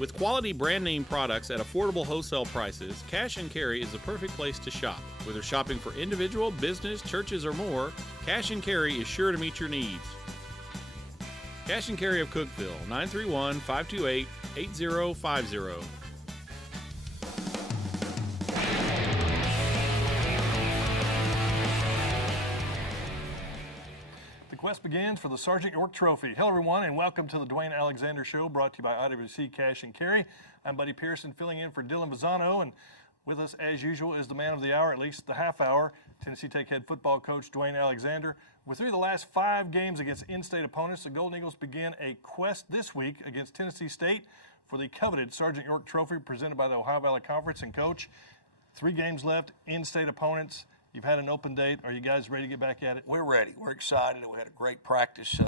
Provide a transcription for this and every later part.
With quality brand name products at affordable wholesale prices, Cash and Carry is the perfect place to shop. Whether shopping for individual, business, churches, or more, Cash and Carry is sure to meet your needs. Cash and Carry of Cookeville, 931-528-8050. The quest begins for the Sergeant York Trophy. Hello, everyone, and welcome to the Dewayne Alexander Show, brought to you by IWC Cash and Carry. I'm Buddy Pearson, filling in for Dylan Bizzano, and with us, as usual, is the man of the hour, at least the half hour, Tennessee Tech head football coach Dewayne Alexander. With through the last 5 games against in-state opponents, the Golden Eagles begin a quest this week against Tennessee State for the coveted Sergeant York Trophy presented by the Ohio Valley Conference. And, Coach, 3 games left, in-state opponents. You've had an open date. Are you guys ready to get back at it? We're ready. We're excited. We had a great practice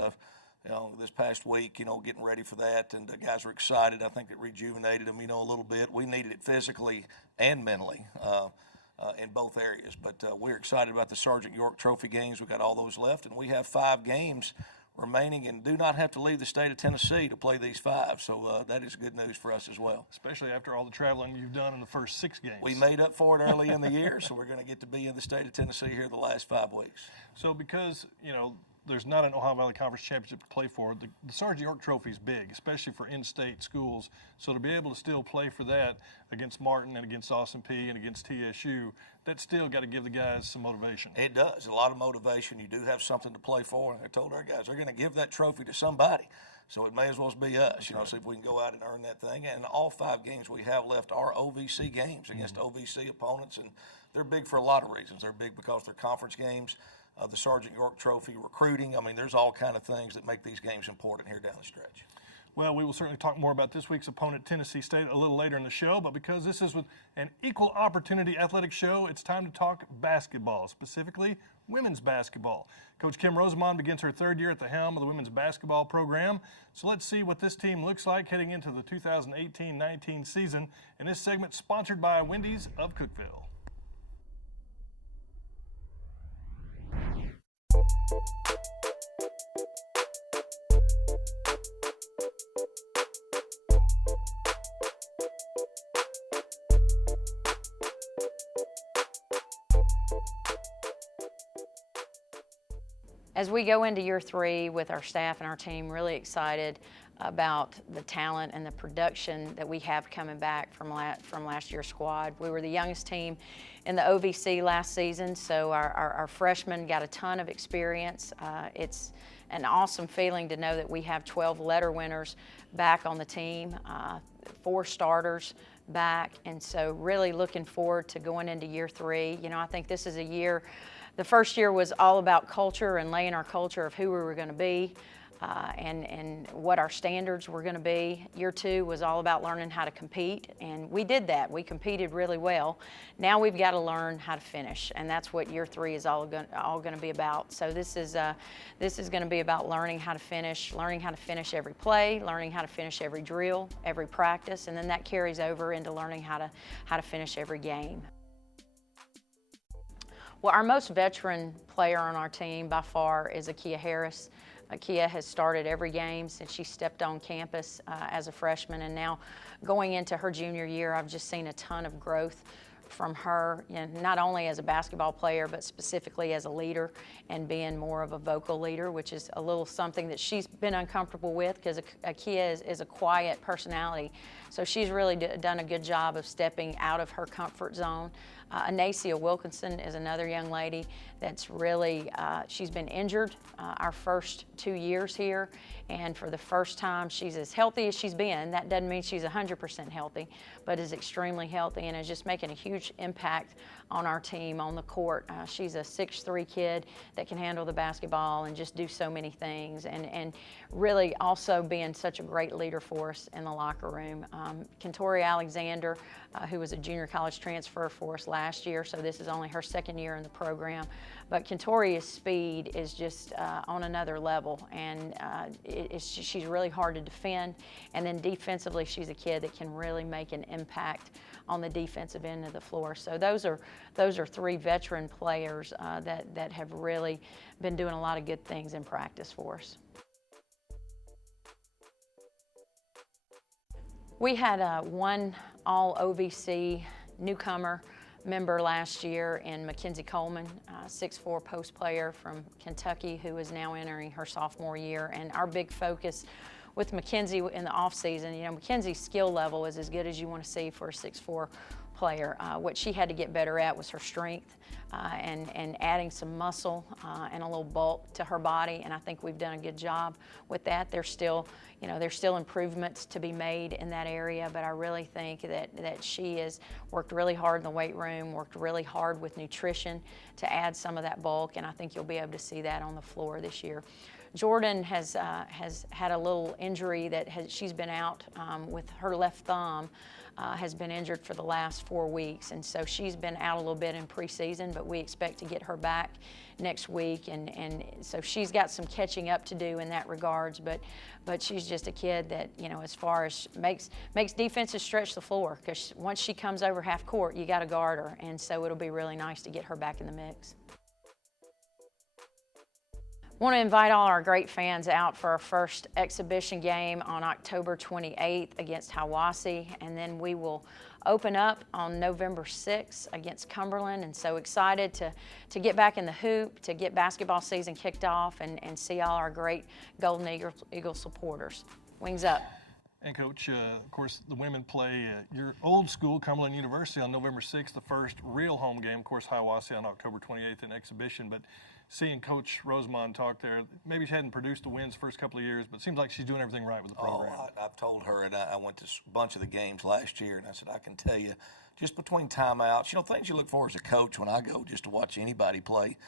this past week, getting ready for that. And the guys were excited. I think it rejuvenated them, a little bit. We needed it physically and mentally in both areas. But we're excited about the Sergeant York Trophy games. We've got all those left. And we have 5 games remaining and do not have to leave the state of Tennessee to play these 5. So that is good news for us as well. Especially after all the traveling you've done in the first 6 games. We made up for it early in the year, so we're going to get to be in the state of Tennessee here the last 5 weeks. So because, there's not an Ohio Valley Conference championship to play for, the Sergeant York Trophy is big, especially for in-state schools. So to be able to still play for that against Martin and against Austin Peay and against TSU, that's still got to give the guys some motivation. It does. A lot of motivation. You do have something to play for. And I told our guys, they're going to give that trophy to somebody. So it may as well be us, see if we can go out and earn that thing. And all 5 games we have left are OVC games against OVC opponents. And they're big for a lot of reasons. They're big because they're conference games. The Sergeant York Trophy, recruiting. There's all kind of things that make these games important here down the stretch. Well, we will certainly talk more about this week's opponent, Tennessee State, a little later in the show. But because this is an equal opportunity athletic show, it's time to talk basketball, specifically women's basketball. Coach Kim Rosamond begins her 3rd year at the helm of the women's basketball program. So let's see what this team looks like heading into the 2018-19 season. And this segment sponsored by Wendy's of Cookeville. As we go into year 3 with our staff and our team, really excited about the talent and the production that we have coming back from last year's squad. We were the youngest team in the OVC last season, so our freshmen got a ton of experience. It's an awesome feeling to know that we have 12 letter winners back on the team, 4 starters back, and so really looking forward to going into year 3. I think this is a year. The first year was all about culture and laying our culture of who we were going to be and what our standards were going to be. Year 2 was all about learning how to compete, and we did that. We competed really well. Now we've got to learn how to finish, and that's what year 3 is all going to be about. So this is going to be about learning how to finish every play, learning how to finish every drill, every practice, and then that carries over into learning how to finish every game. Well, our most veteran player on our team by far is Akia Harris. Akia has started every game since she stepped on campus as a freshman, and now going into her junior year, I've just seen a ton of growth from her, not only as a basketball player, but specifically as a leader and being more of a vocal leader, which is a little something that she's been uncomfortable with because Akia is a quiet personality. So she's really done a good job of stepping out of her comfort zone. Anacia Wilkinson is another young lady that's really, she's been injured our first 2 years here, and for the first time she's as healthy as she's been. That doesn't mean she's 100% healthy, but is extremely healthy and is just making a huge impact on our team on the court. She's a 6'3" kid that can handle the basketball and just do so many things, and really also being such a great leader for us in the locker room. Kentori Alexander, who was a junior college transfer for us last year, so this is only her 2nd year in the program. But Kentori's speed is just on another level, and she's really hard to defend. And then defensively, she's a kid that can really make an impact on the defensive end of the floor. So those are 3 veteran players that have really been doing a lot of good things in practice for us. We had one all OVC newcomer member last year in Mackenzie Coleman, 6'4" post player from Kentucky, who is now entering her sophomore year. And our big focus with Mackenzie in the offseason, you know, Mackenzie's skill level is as good as you want to see for a 6'4" player. What she had to get better at was her strength and adding some muscle and a little bulk to her body, and I think we've done a good job with that. There's still improvements to be made in that area, but I really think that she has worked really hard in the weight room, worked really hard with nutrition to add some of that bulk, and I think you'll be able to see that on the floor this year. Jordan has had a little injury that she's been out with her left thumb. Has been injured for the last 4 weeks, and so she's been out a little bit in preseason, but we expect to get her back next week, and so she's got some catching up to do in that regards, but she's just a kid that, you know, as far as makes defenses stretch the floor, because once she comes over half court, you got to guard her, and so it'll be really nice to get her back in the mix. I want to invite all our great fans out for our first exhibition game on October 28th against Hiwassee, and then we will open up on November 6th against Cumberland, and so excited to get back in the hoop, to get basketball season kicked off, and see all our great Golden Eagle supporters. Wings up. And Coach, of course, the women play your old school, Cumberland University, on November 6th, the first real home game. Of course, Hiwassee on October 28th in exhibition, but seeing Coach Rosemond talk there, maybe she hadn't produced the wins the first couple of years, but it seems like she's doing everything right with the program. Oh, I've told her, and I went to a bunch of the games last year, and I said, I can tell you, just between timeouts, you know, things you look for as a coach when I go just to watch anybody play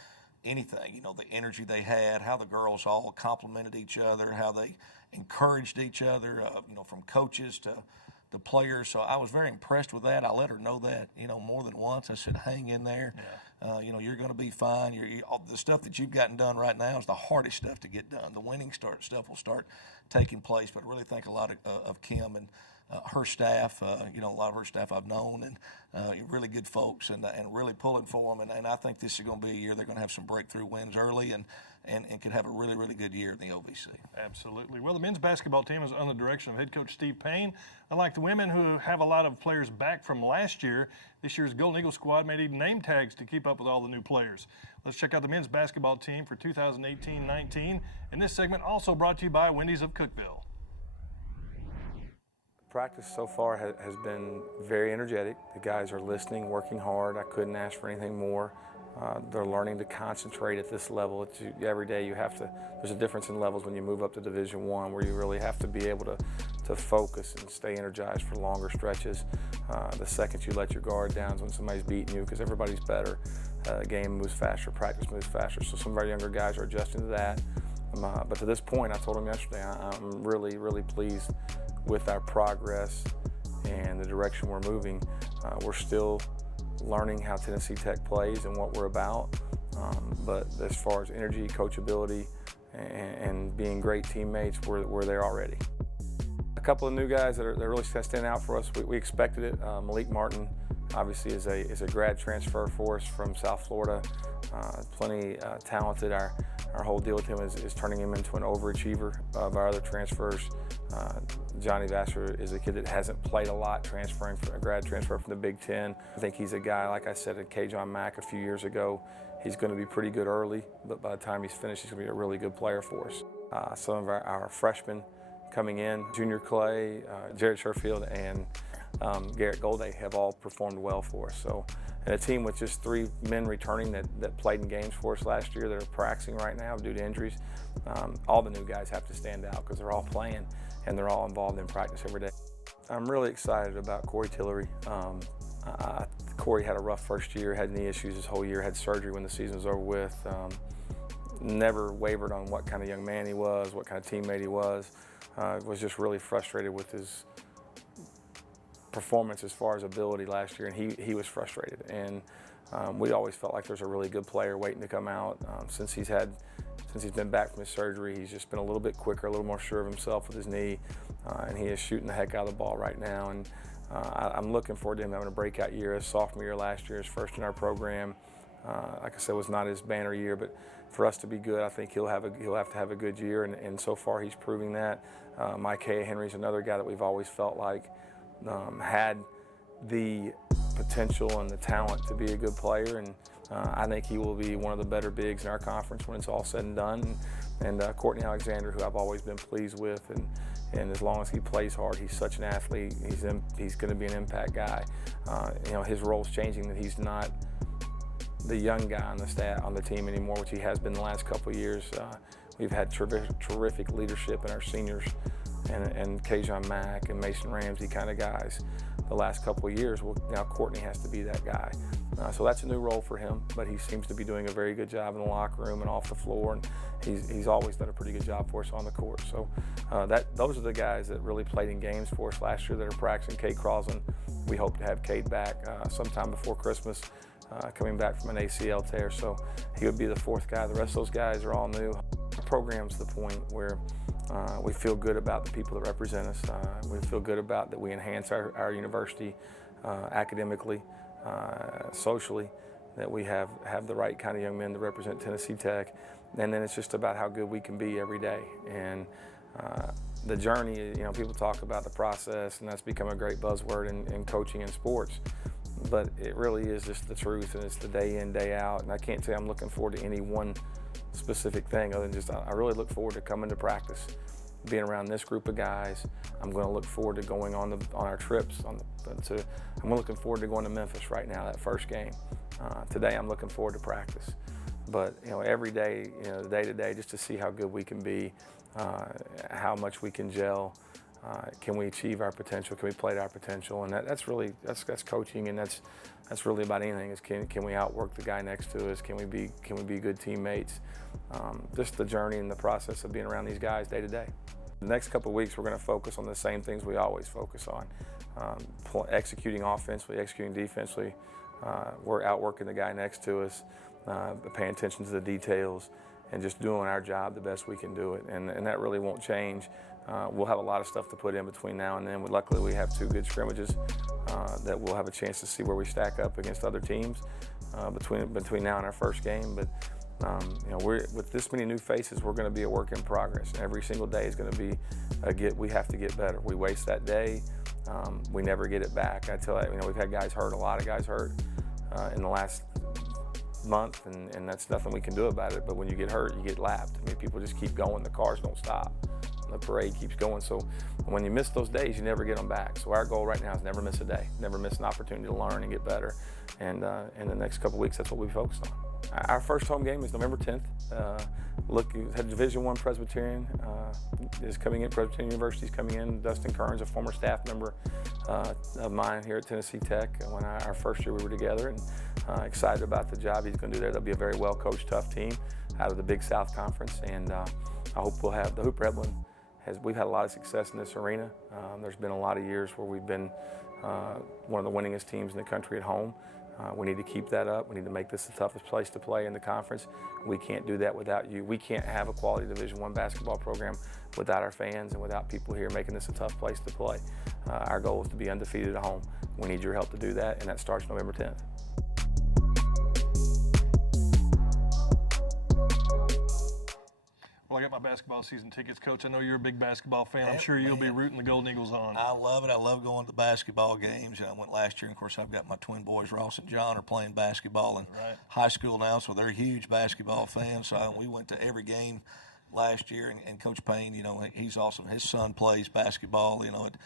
anything, you know, the energy they had, how the girls all complimented each other, how they encouraged each other, you know, from coaches to the players. So I was very impressed with that. I let her know that, you know, more than once. I said, hang in there. Yeah. You know, you're going to be fine. The stuff that you've gotten done right now is the hardest stuff to get done. The winning stuff will start taking place. But I really think a lot of Kim and her staff, you know, a lot of her staff I've known, and really good folks, and really pulling for them. And I think this is going to be a year they're going to have some breakthrough wins early and could have a really, really good year in the OVC. Absolutely. Well, the men's basketball team is under the direction of head coach Steve Payne. Unlike the women, who have a lot of players back from last year, this year's Golden Eagle squad may need name tags to keep up with all the new players. Let's check out the men's basketball team for 2018-19. And this segment also brought to you by Wendy's of Cookeville. Practice so far has been very energetic. The guys are listening, working hard. I couldn't ask for anything more. They're learning to concentrate at this level. Every day you have to, there's a difference in levels when you move up to Division I, where you really have to be able to focus and stay energized for longer stretches. The second you let your guard down is when somebody's beating you, because everybody's better. The game moves faster, practice moves faster. So some of our younger guys are adjusting to that. But to this point, I told them yesterday, I'm really, really pleased with our progress and the direction we're moving. We're still learning how Tennessee Tech plays and what we're about, but as far as energy, coachability, and being great teammates, we're there already. A couple of new guys that are really standing out for us. We expected it. Malik Martin obviously is a grad transfer for us from South Florida. Plenty talented. Our whole deal with him is turning him into an overachiever of our other transfers. Johnny Vassar is a kid that hasn't played a lot, transferring from a grad transfer from the Big Ten. I think he's a guy, like I said, at K-John Mack a few years ago. He's going to be pretty good early, but by the time he's finished, he's going to be a really good player for us. Some of our freshmen coming in, Junior Clay, Jared Sherfield, and Garrett Golday have all performed well for us. So, and a team with just 3 men returning that played in games for us last year that are practicing right now due to injuries. All the new guys have to stand out because they're all playing and they're all involved in practice every day. I'm really excited about Corey Tillery. Corey had a rough first year, had knee issues his whole year, had surgery when the season was over with. Never wavered on what kind of young man he was, what kind of teammate he was. Was just really frustrated with his performance as far as ability last year, and he was frustrated. And we always felt like there's a really good player waiting to come out. Since he's been back from his surgery, he's just been a little bit quicker, a little more sure of himself with his knee, and he is shooting the heck out of the ball right now. And I'm looking forward to him having a breakout year. His sophomore year last year, his first in our program. like I said, was not his banner year, but for us to be good, I think he'll have to have a good year, and so far he's proving that. Mike Henry's another guy that we've always felt like had the potential and the talent to be a good player, and I think he will be one of the better bigs in our conference when it's all said and done. And Courtney Alexander, who I've always been pleased with, and as long as he plays hard, he's such an athlete. He's going to be an impact guy. His role's changing, that he's not the young guy on the team anymore, which he has been the last couple of years. We've had terrific leadership in our seniors, and Kajon Mack and Mason Ramsey kind of guys the last couple of years. Well, now Courtney has to be that guy. So that's a new role for him, but he seems to be doing a very good job in the locker room and off the floor, and he's always done a pretty good job for us on the court. So those are the guys that really played in games for us last year that are practicing. Cade Crosland, we hope to have Cade back sometime before Christmas, coming back from an ACL tear, so he would be the fourth guy. The rest of those guys are all new. The program's the point where we feel good about the people that represent us. We feel good about that we enhance our university academically, socially, that we have the right kind of young men to represent Tennessee Tech, and then it's just about how good we can be every day. And the journey, people talk about the process, and that's become a great buzzword in coaching and sports, but it really is just the truth, and it's the day in, day out. And I can't say I'm looking forward to any one specific thing other than just I really look forward to coming to practice, being around this group of guys. I'm going to look forward to going on our trips. I'm looking forward to going to Memphis right now, that first game. Today I'm looking forward to practice. But every day, day to day, just to see how good we can be, how much we can gel. Can we achieve our potential? Can we play to our potential? And that's coaching, and that's really about anything. Is can we outwork the guy next to us? Can we be good teammates? Just the journey and the process of being around these guys day to day. The next couple of weeks, we're going to focus on the same things we always focus on: executing offensively, executing defensively. We're outworking the guy next to us, paying attention to the details, and just doing our job the best we can do it. And that really won't change. We'll have a lot of stuff to put in between now and then. Luckily, we have 2 good scrimmages that we'll have a chance to see where we stack up against other teams between now and our first game. But with this many new faces, we're going to be a work in progress. And every single day is going to be we have to get better. We waste that day, we never get it back. I tell you, we've had guys hurt, a lot of guys hurt in the last month, and that's nothing we can do about it. But when you get hurt, you get lapped. People just keep going. The cars don't stop. The parade keeps going. So when you miss those days, you never get them back. So our goal right now is never miss a day, never miss an opportunity to learn and get better. And in the next couple of weeks, that's what we focused on. Our first home game is November 10th. Division I Presbyterian is coming in. Presbyterian University is coming in. Dustin Kearns, a former staff member of mine here at Tennessee Tech, when our first year we were together, and excited about the job he's going to do there. They'll be a very well-coached, tough team out of the Big South Conference, and I hope we'll have the Hooper Edwin. We've had a lot of success in this arena. There's been a lot of years where we've been one of the winningest teams in the country at home. We need to keep that up. We need to make this the toughest place to play in the conference. We can't do that without you. We can't have a quality Division I basketball program without our fans and without people here making this a tough place to play. Our goal is to be undefeated at home. We need your help to do that, and that starts November 10th. Well, I got my basketball season tickets, Coach. I know you're a big basketball fan. I'm sure you'll be rooting the Golden Eagles on. I love it. I love going to the basketball games. I went last year, and of course, I've got my twin boys, Ross and John, are playing basketball in high school now, so they're huge basketball fans. So we went to every game last year, and Coach Payne, he's awesome. His son plays basketball, at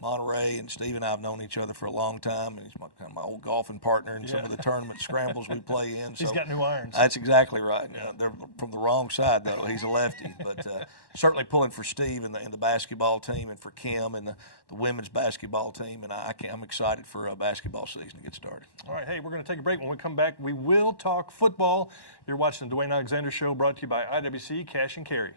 Monterey, and Steve and I have known each other for a long time, and he's my old golfing partner in some of the tournament scrambles we play in. He's got new irons. That's exactly right. They're from the wrong side, though. He's a lefty, but certainly pulling for Steve and the basketball team, and for Kim and the women's basketball team, and I'm excited for a basketball season to get started. All right, hey, we're going to take a break. When we come back, we will talk football. You're watching the Dewayne Alexander Show, brought to you by IWC Cash and Carry.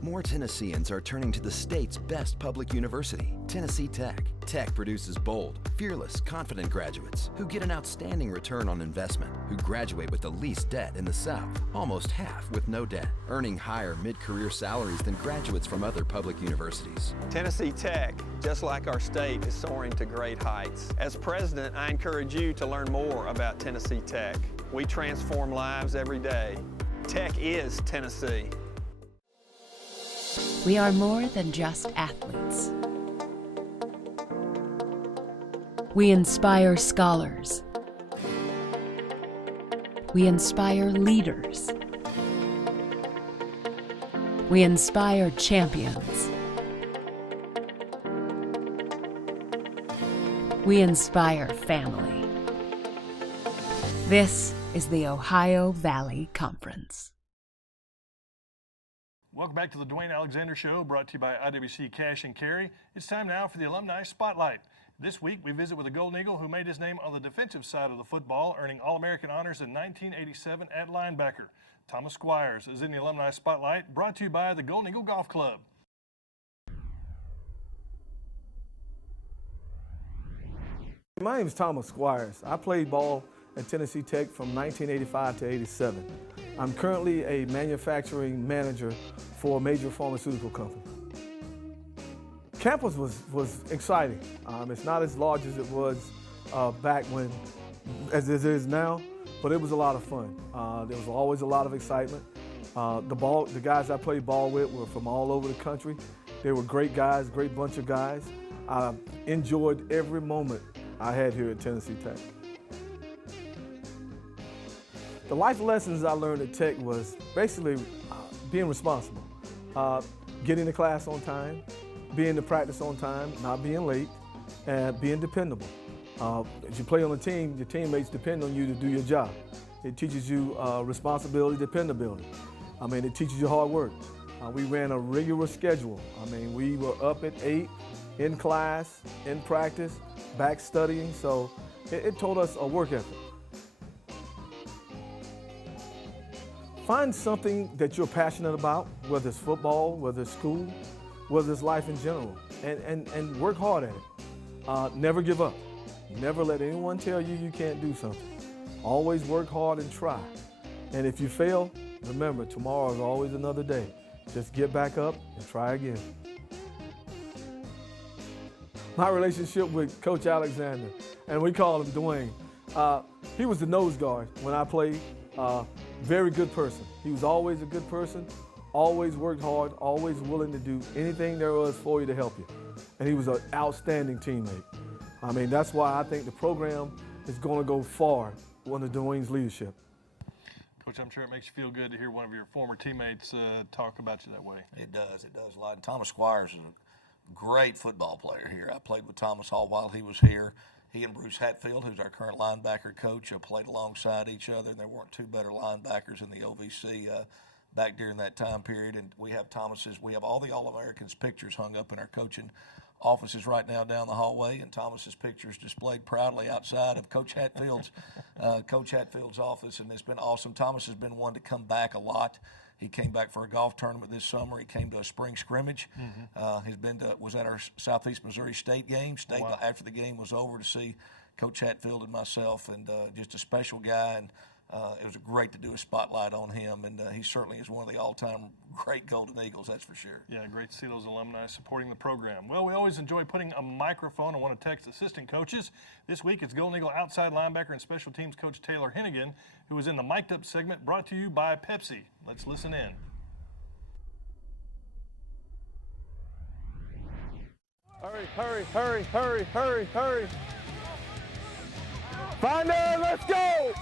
More Tennesseans are turning to the state's best public university, Tennessee Tech. Tech produces bold, fearless, confident graduates who get an outstanding return on investment, who graduate with the least debt in the South, almost half with no debt, earning higher mid-career salaries than graduates from other public universities. Tennessee Tech, just like our state, is soaring to great heights. As president, I encourage you to learn more about Tennessee Tech. We transform lives every day. Tech is Tennessee. We are more than just athletes. We inspire scholars. We inspire leaders. We inspire champions. We inspire family. This is the Ohio Valley Conference. Welcome back to the Dewayne Alexander Show, brought to you by IWC Cash and Carry. It's time now for the Alumni Spotlight. This week, we visit with a Golden Eagle who made his name on the defensive side of the football, earning All-American honors in 1987 at linebacker. Thomas Squires is in the Alumni Spotlight, brought to you by the Golden Eagle Golf Club. My name is Thomas Squires. I played ball at Tennessee Tech from 1985 to 87. I'm currently a manufacturing manager for a major pharmaceutical company. Campus was exciting. It's not as large as it was back when, as it is now, but it was a lot of fun. There was always a lot of excitement. The guys I played ball with were from all over the country. They were great guys, great bunch of guys. I enjoyed every moment I had here at Tennessee Tech. The life lessons I learned at Tech was basically being responsible, getting to class on time, being to practice on time, not being late, and being dependable. As you play on a team, your teammates depend on you to do your job. It teaches you responsibility, dependability. It teaches you hard work. We ran a rigorous schedule. We were up at 8, in class, in practice, back studying, so it taught us a work ethic. Find something that you're passionate about, whether it's football, whether it's school, whether it's life in general, and work hard at it. Never give up. Never let anyone tell you you can't do something. Always work hard and try. And if you fail, remember, tomorrow is always another day. Just get back up and try again. My relationship with Coach Alexander, and we call him Dewayne, he was the nose guard when I played. Very good person. He was always a good person, always worked hard, always willing to do anything there was for you to help you. And he was an outstanding teammate. That's why I think the program is going to go far under Dewayne's leadership. Coach, I'm sure it makes you feel good to hear one of your former teammates talk about you that way. It does a lot. And Thomas Squires is a great football player here. I played with Thomas Hall while he was here. He and Bruce Hatfield, who's our current linebacker coach, played alongside each other, and there weren't two better linebackers in the OVC back during that time period. And we have we have all the All-Americans pictures hung up in our coaching offices right now down the hallway, and Thomas's pictures displayed proudly outside of Coach Hatfield's office, and it's been awesome. Thomas has been one to come back a lot. He came back for a golf tournament this summer. He came to a spring scrimmage. Was at our Southeast Missouri State game. Stayed after the game was over to see Coach Hatfield and myself, and just a special guy. And it was great to do a spotlight on him, and he certainly is one of the all-time great Golden Eagles, that's for sure. Yeah, great to see those alumni supporting the program. Well, we always enjoy putting a microphone on one of Tech's assistant coaches. This week, it's Golden Eagle outside linebacker and special teams coach Taylor Hennigan, who is in the Mic'd Up segment brought to you by Pepsi. Let's listen in. Hurry, hurry, hurry, hurry, hurry, hurry. Find it, let's go!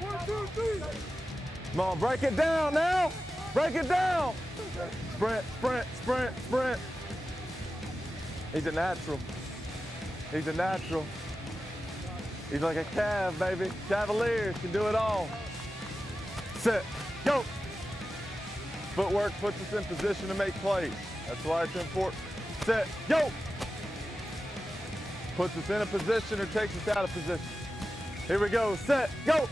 1, 2, 3. Come on, break it down now. Break it down. Sprint, sprint, sprint, sprint. He's a natural. He's a natural. He's like a Cav, baby. Cavaliers can do it all. Set, go. Footwork puts us in position to make plays. That's why it's important. Set, go. Puts us in a position or takes us out of position. Here we go, set, go.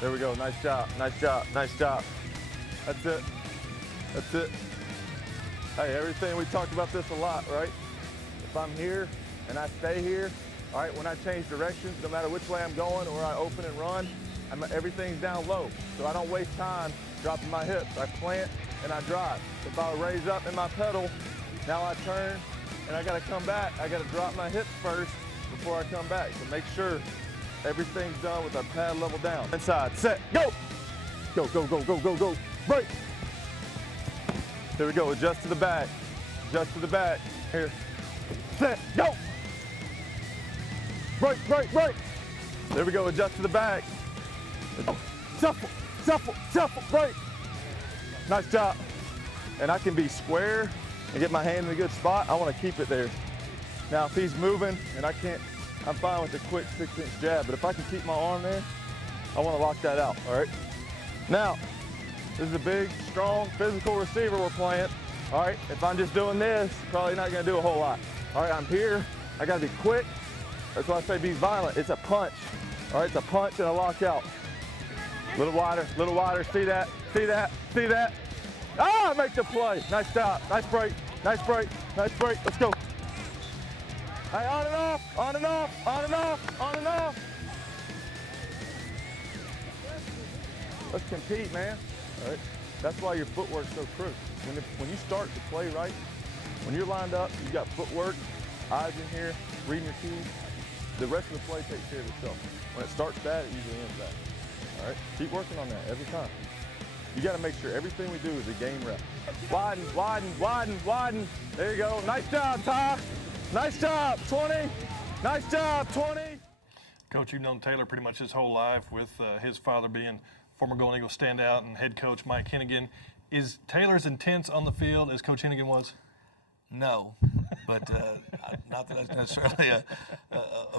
There we go, nice job, nice job, nice job. That's it, that's it. Hey, everything, we talked about this a lot, right? If I'm here and I stay here, all right, when I change directions, no matter which way I'm going or I open and run, everything's down low. So I don't waste time dropping my hips. I plant and I drive. If I raise up in my pedal, now I turn and I gotta come back. I gotta drop my hips first before I come back. So make sure everything's done with our pad level down. Inside, set, go! Go, go, go, go, go, go. Break. Here we go, adjust to the back. Adjust to the back. Here. Set, go! Break, break, break. There we go, adjust to the back. Shuffle, shuffle, shuffle, break. Nice job. And I can be square and get my hand in a good spot. I want to keep it there. Now, if he's moving and I can't, I'm fine with a quick 6-inch jab, but if I can keep my arm there, I want to lock that out, all right? Now, this is a big, strong, physical receiver we're playing. All right, if I'm just doing this, probably not gonna do a whole lot. All right, I'm here, I gotta be quick. That's why I say be violent. It's a punch. All right, it's a punch and a lockout. Little wider, see that, see that, see that. Ah, make the play. Nice job, nice break, nice break, nice break. Let's go. Hey, on and off, on and off, on and off, on and off. Let's compete, man. All right, that's why your footwork's so crucial. When you start to play right, when you're lined up, you've got footwork, eyes in here, reading your keys, the rest of the play takes care of itself. When it starts bad, it usually ends bad. All right, keep working on that every time. You got to make sure everything we do is a game rep. Widen, widen, widen, widen. There you go. Nice job, Ty. Nice job, 20. Nice job, 20. Coach, you've known Taylor pretty much his whole life, with his father being former Golden Eagles standout and head coach Mike Hennigan. Is Taylor as intense on the field as Coach Hennigan was? No, but not that that's necessarily a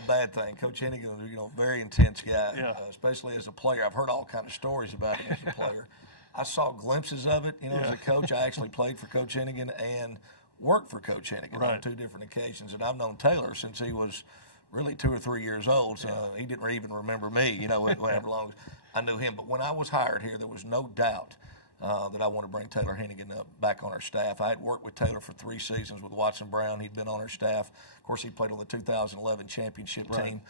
bad thing. Coach Hennigan, very intense guy, yeah. Especially as a player. I've heard all kind of stories about him as a player. I saw glimpses of it, as a coach. I actually played for Coach Hennigan and worked for Coach Hennigan on 2 different occasions. And I've known Taylor since he was really 2 or 3 years old. So he didn't even remember me, however long I knew him. But when I was hired here, there was no doubt that I want to bring Taylor Hennigan back on our staff. I had worked with Taylor for 3 seasons with Watson Brown. He'd been on our staff. Of course, he played on the 2011 championship team.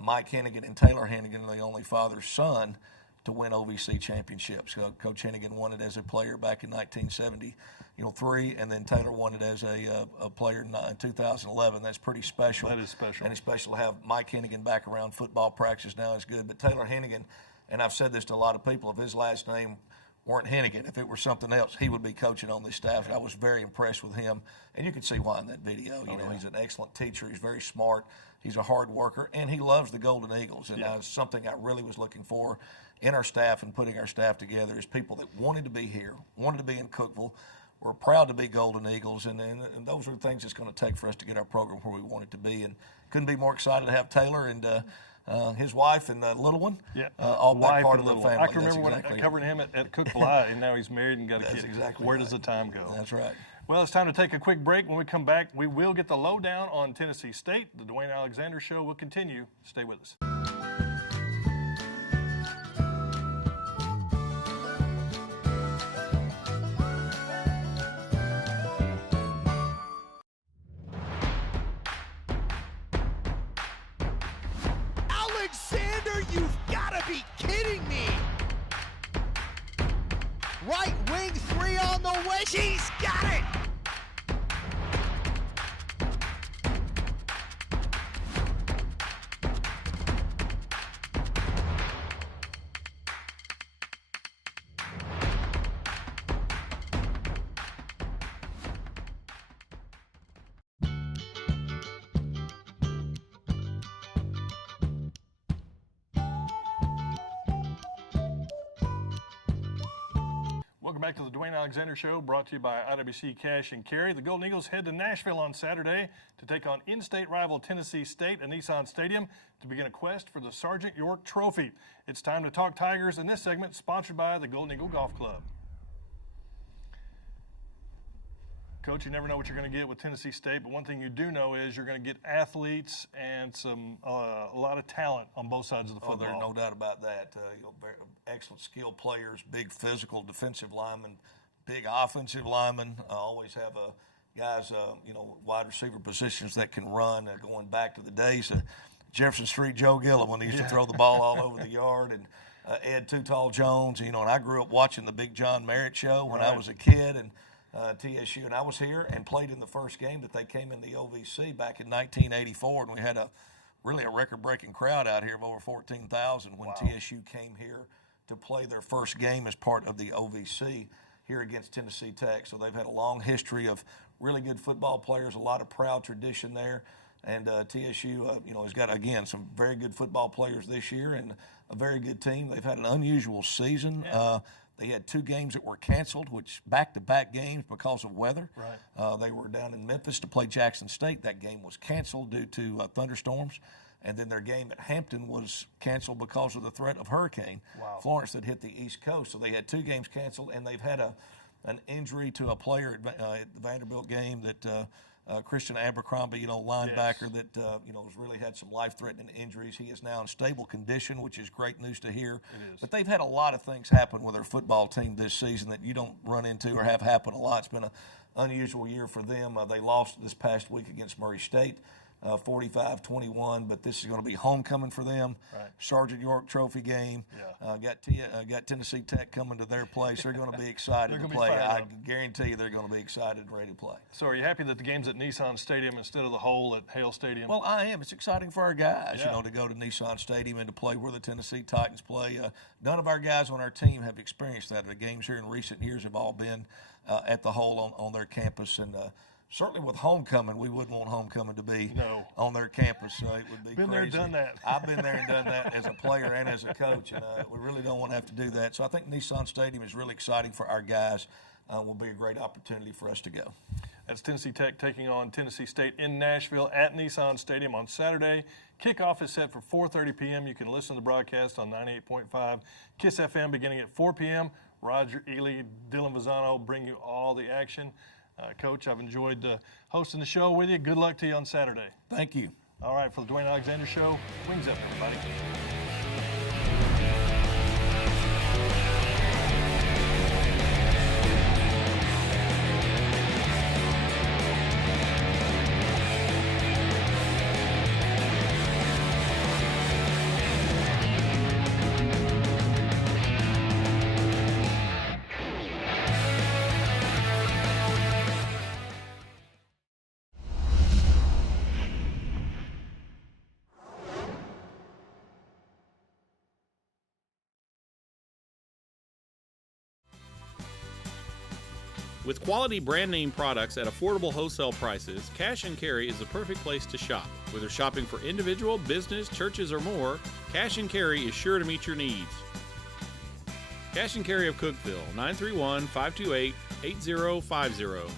Mike Hennigan and Taylor Hennigan are the only father-son to win OVC championships. Coach Hennigan won it as a player back in 1973, and then Taylor won it as a player in 2011. That's pretty special. That is special. And it's special to have Mike Hennigan back around football practice now is good. But Taylor Hennigan, and I've said this to a lot of people, if his last name weren't Hennigan, if it were something else, he would be coaching on this staff. And I was very impressed with him, and you can see why in that video. He's an excellent teacher. He's very smart. He's a hard worker, and he loves the Golden Eagles. And that's something I really was looking for in our staff and putting our staff together, is people that wanted to be here, wanted to be in Cookeville, were proud to be Golden Eagles, and those are the things it's going to take for us to get our program where we want it to be. And couldn't be more excited to have Taylor and his wife and the little one, all back part of the family. I can remember when I covered him at Cookeville, and now he's married and got a kid. That's exactly Where right. does the time go? That's right. Well, it's time to take a quick break. When we come back, we will get the lowdown on Tennessee State. The Dewayne Alexander Show will continue. Stay with us. Alexander, you've got to be kidding me! Right wing 3 on the way. He's got it! Welcome back to the Dewayne Alexander Show, brought to you by IWC Cash and Carry. The Golden Eagles head to Nashville on Saturday to take on in-state rival Tennessee State at Nissan Stadium to begin a quest for the Sergeant York Trophy. It's time to talk Tigers in this segment, sponsored by the Golden Eagle Golf Club. Coach, you never know what you're going to get with Tennessee State, but one thing you do know is you're going to get athletes and a lot of talent on both sides of the football. There's no doubt about that. Very excellent skilled players, big physical defensive linemen, big offensive linemen. Always have guys, wide receiver positions that can run. Going back to the days of Jefferson Street Joe Gillum, when he used to throw the ball all over the yard, and Ed Too Tall Jones. And I grew up watching the Big John Merritt show when I was a kid, and TSU, and I was here and played in the first game that they came in the OVC back in 1984, and we had a really a record-breaking crowd out here of over 14,000 when TSU came here to play their first game as part of the OVC here against Tennessee Tech. So they've had a long history of really good football players, a lot of proud tradition there. And TSU, has got, again, some very good football players this year and a very good team. They've had an unusual season. Yeah. They had 2 games that were canceled, which back-to-back games because of weather. Right. They were down in Memphis to play Jackson State. That game was canceled due to thunderstorms. And then their game at Hampton was canceled because of the threat of hurricane Florence that hit the East Coast. So they had 2 games canceled, and they've had an injury to a player at the Vanderbilt game that Christian Abercrombie, linebacker that, has really had some life-threatening injuries. He is now in stable condition, which is great news to hear. But they've had a lot of things happen with their football team this season that you don't run into or have happen a lot. It's been an unusual year for them. They lost this past week against Murray State. 45-21, but this is going to be homecoming for them. Right. Sergeant York Trophy game. Got Tennessee Tech coming to their place. They're going to be excited to play. I guarantee you they're going to be excited and ready to play. So are you happy that the game's at Nissan Stadium instead of the hole at Hale Stadium? Well, I am. It's exciting for our guys, to go to Nissan Stadium and to play where the Tennessee Titans play. None of our guys on our team have experienced that. The games here in recent years have all been at the hole on their campus, and certainly with homecoming, we wouldn't want homecoming to be on their campus. It would be been crazy. there, done that. I've been there and done that as a player and as a coach, and we really don't want to have to do that. So I think Nissan Stadium is really exciting for our guys. Will be a great opportunity for us to go. That's Tennessee Tech taking on Tennessee State in Nashville at Nissan Stadium on Saturday. Kickoff is set for 4:30 p.m. You can listen to the broadcast on 98.5 KISS FM beginning at 4 p.m. Roger Ely, Dylan Vazano bring you all the action. Coach, I've enjoyed hosting the show with you. Good luck to you on Saturday. Thank you. All right, for the Dewayne Alexander Show, wings up, everybody. With quality brand name products at affordable wholesale prices, Cash and Carry is the perfect place to shop. Whether shopping for individual, business, churches, or more, Cash and Carry is sure to meet your needs. Cash and Carry of Cookeville, 931-528-8050.